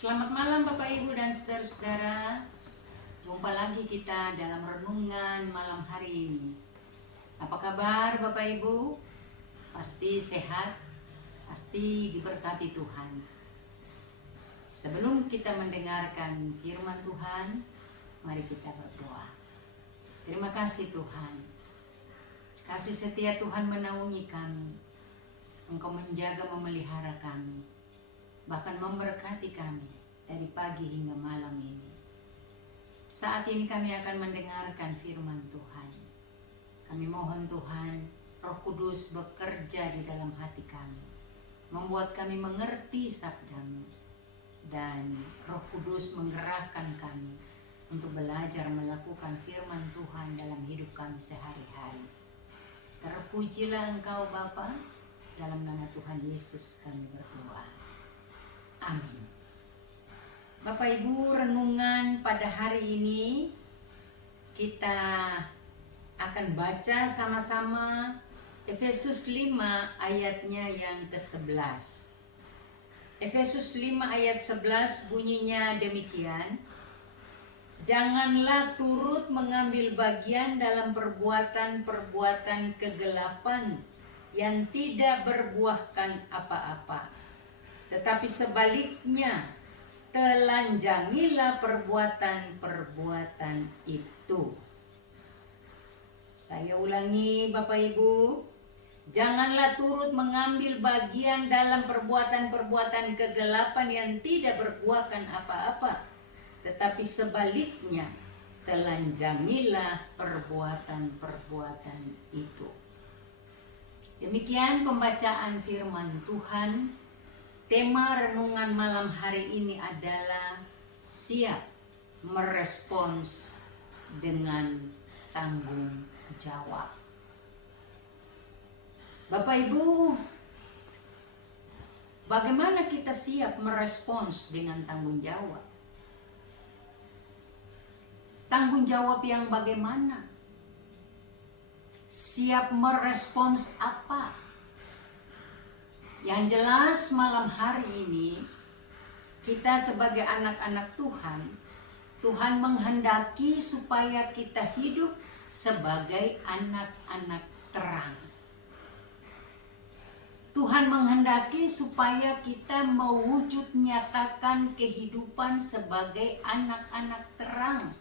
Selamat malam Bapak Ibu dan saudara-saudara. Jumpa lagi kita dalam renungan malam hari ini. Apa kabar Bapak Ibu? Pasti sehat, pasti diberkati Tuhan. Sebelum kita mendengarkan firman Tuhan, mari kita berdoa. Terima kasih Tuhan. Kasih setia Tuhan menaungi kami. Engkau menjaga memelihara kami, bahkan memberkati kami dari pagi hingga malam ini. Saat ini kami akan mendengarkan firman Tuhan. Kami mohon Tuhan, Roh Kudus bekerja di dalam hati kami, membuat kami mengerti sabda-Mu, dan Roh Kudus menggerakkan kami untuk belajar melakukan firman Tuhan dalam hidup kami sehari-hari. Terpujilah Engkau Bapa, dalam nama Tuhan Yesus kami berdoa. Amin. Bapak Ibu, renungan pada hari ini kita akan baca sama-sama Efesus 5 ayatnya yang ke-11. Efesus 5 ayat 11 bunyinya demikian: janganlah turut mengambil bagian dalam perbuatan-perbuatan kegelapan yang tidak berbuahkan apa-apa, tetapi sebaliknya telanjangilah perbuatan-perbuatan itu. Saya ulangi Bapak Ibu, janganlah turut mengambil bagian dalam perbuatan-perbuatan kegelapan yang tidak berbuahkan apa-apa, tetapi sebaliknya telanjangilah perbuatan-perbuatan itu. Demikian pembacaan firman Tuhan. Tema renungan malam hari ini adalah siap merespons dengan tanggung jawab. Bapak Ibu, bagaimana kita siap merespons dengan tanggung jawab? Tanggung jawab yang bagaimana? Siap merespons apa? Yang jelas malam hari ini kita sebagai anak-anak Tuhan, Tuhan menghendaki supaya kita hidup sebagai anak-anak terang. Tuhan menghendaki supaya kita mewujud nyatakan kehidupan sebagai anak-anak terang.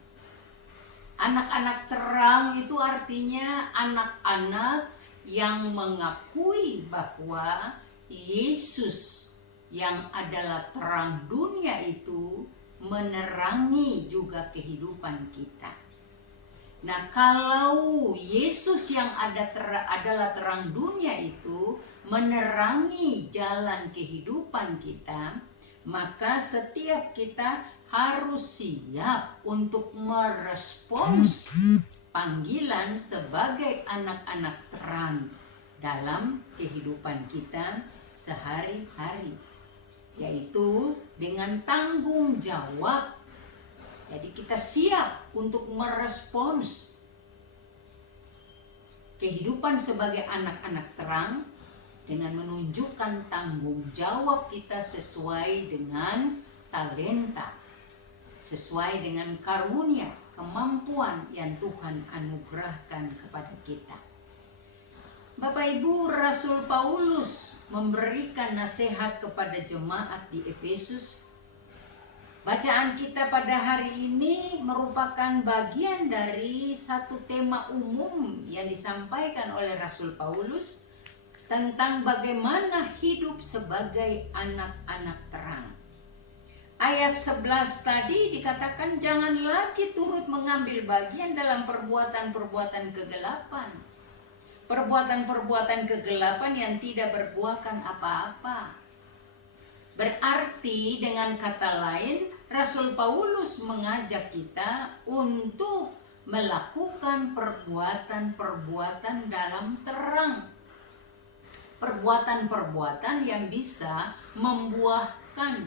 Anak-anak terang itu artinya anak-anak yang mengakui bahwa Yesus yang adalah terang dunia itu menerangi juga kehidupan kita. Nah, kalau Yesus yang adalah terang dunia itu menerangi jalan kehidupan kita, maka setiap kita harus siap untuk merespons panggilan sebagai anak-anak terang dalam kehidupan kita sehari-hari, yaitu dengan tanggung jawab. Jadi kita siap untuk merespons kehidupan sebagai anak-anak terang dengan menunjukkan tanggung jawab kita sesuai dengan talenta, sesuai dengan karunia, kemampuan yang Tuhan anugerahkan kepada kita. Bapak Ibu, Rasul Paulus memberikan nasihat kepada jemaat di Efesus. Bacaan kita pada hari ini merupakan bagian dari satu tema umum yang disampaikan oleh Rasul Paulus tentang bagaimana hidup sebagai anak-anak terang. Ayat 11 tadi dikatakan jangan lagi turut mengambil bagian dalam perbuatan-perbuatan kegelapan. Perbuatan-perbuatan kegelapan yang tidak berbuahkan apa-apa. Berarti dengan kata lain, Rasul Paulus mengajak kita untuk melakukan perbuatan-perbuatan dalam terang. Perbuatan-perbuatan yang bisa membuahkan,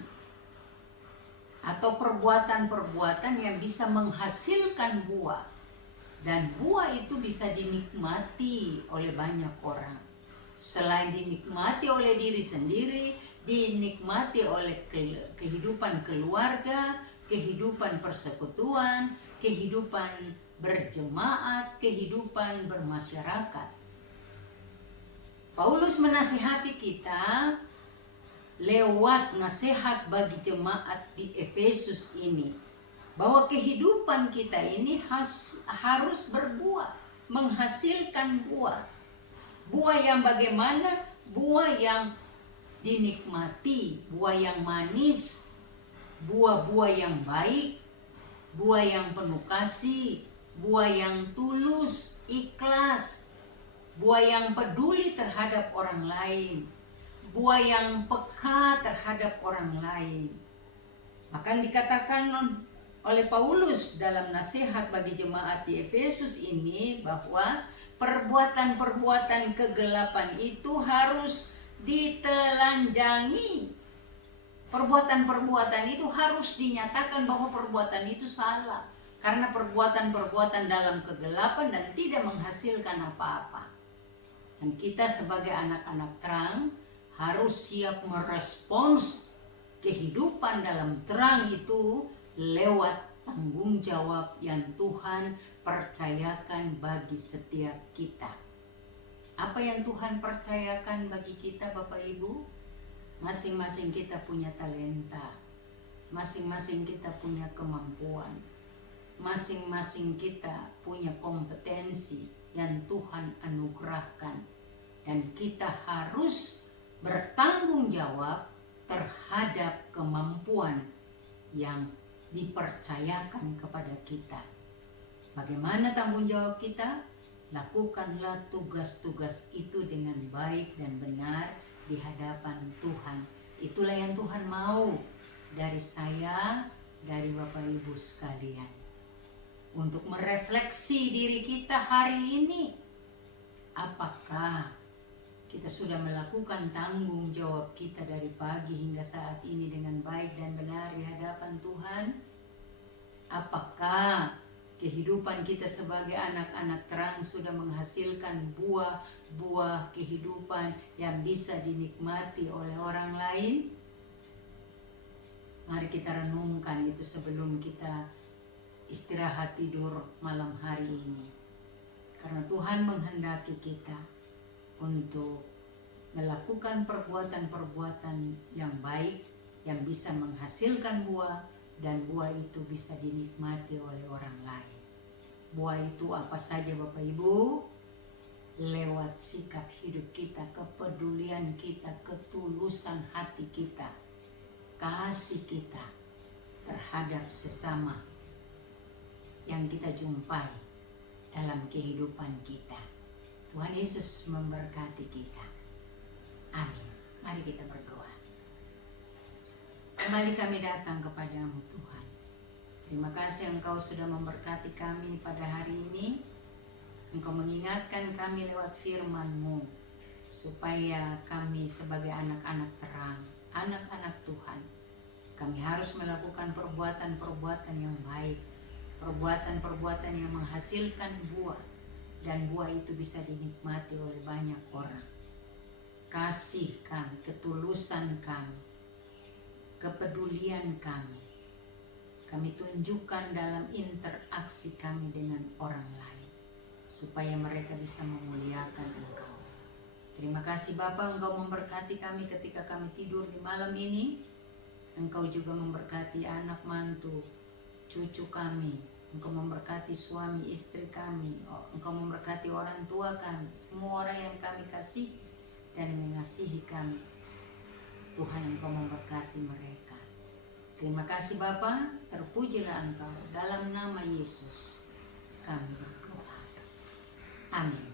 atau perbuatan-perbuatan yang bisa menghasilkan buah, dan buah itu bisa dinikmati oleh banyak orang. Selain dinikmati oleh diri sendiri, dinikmati oleh kehidupan keluarga, kehidupan persekutuan, kehidupan berjemaat, kehidupan bermasyarakat. Paulus menasihati kita lewat nasihat bagi jemaat di Efesus ini, bahwa kehidupan kita ini harus berbuah, menghasilkan buah. Buah yang bagaimana? Buah yang dinikmati, buah yang manis, buah-buah yang baik, buah yang penuh kasih, buah yang tulus, ikhlas, buah yang peduli terhadap orang lain, buah yang peka terhadap orang lain. Bahkan dikatakan oleh Paulus dalam nasihat bagi jemaat di Efesus ini bahwa perbuatan-perbuatan kegelapan itu harus ditelanjangi. Perbuatan-perbuatan itu harus dinyatakan bahwa perbuatan itu salah, karena perbuatan-perbuatan dalam kegelapan dan tidak menghasilkan apa-apa. Dan kita sebagai anak-anak terang harus siap merespons kehidupan dalam terang itu lewat tanggung jawab yang Tuhan percayakan bagi setiap kita. Apa yang Tuhan percayakan bagi kita, Bapak Ibu? Masing-masing kita punya talenta, masing-masing kita punya kemampuan, masing-masing kita punya kompetensi yang Tuhan anugerahkan, dan kita harus bertanggung jawab terhadap kemampuan yang dipercayakan kepada kita. Bagaimana tanggung jawab kita? Lakukanlah tugas-tugas itu dengan baik dan benar di hadapan Tuhan. Itulah yang Tuhan mau dari saya, dari Bapak Ibu sekalian. Untuk merefleksi diri kita hari ini, apakah kita sudah melakukan tanggung jawab kita dari pagi hingga saat ini dengan baik dan benar di hadapan Tuhan? Apakah kehidupan kita sebagai anak-anak terang sudah menghasilkan buah-buah kehidupan yang bisa dinikmati oleh orang lain? Mari kita renungkan itu sebelum kita istirahat tidur malam hari ini. Karena Tuhan menghendaki kita untuk melakukan perbuatan-perbuatan yang baik, yang bisa menghasilkan buah, dan buah itu bisa dinikmati oleh orang lain. Buah itu apa saja Bapak Ibu? Lewat sikap hidup kita, kepedulian kita, ketulusan hati kita, kasih kita terhadap sesama yang kita jumpai dalam kehidupan kita. Tuhan Yesus memberkati kita. Amin. Mari kita berdoa. Kembali kami datang kepadamu Tuhan. Terima kasih Engkau sudah memberkati kami pada hari ini. Engkau mengingatkan kami lewat firman-Mu, supaya kami sebagai anak-anak terang, anak-anak Tuhan, kami harus melakukan perbuatan-perbuatan yang baik, perbuatan-perbuatan yang menghasilkan buah, dan buah itu bisa dinikmati oleh banyak orang. Kasih kami, ketulusan kami, kepedulian kami tunjukkan dalam interaksi kami dengan orang lain, supaya mereka bisa memuliakan Engkau. Terima kasih Bapa, Engkau memberkati kami ketika kami tidur di malam ini. Engkau juga memberkati anak mantu, cucu kami. Engkau memberkati suami istri kami. Engkau memberkati orang tua kami, semua orang yang kami kasih dan mengasihi kami. Tuhan, Engkau memberkati mereka. Terima kasih Bapa, terpujilah Engkau. Dalam nama Yesus kami berdoa. Amin.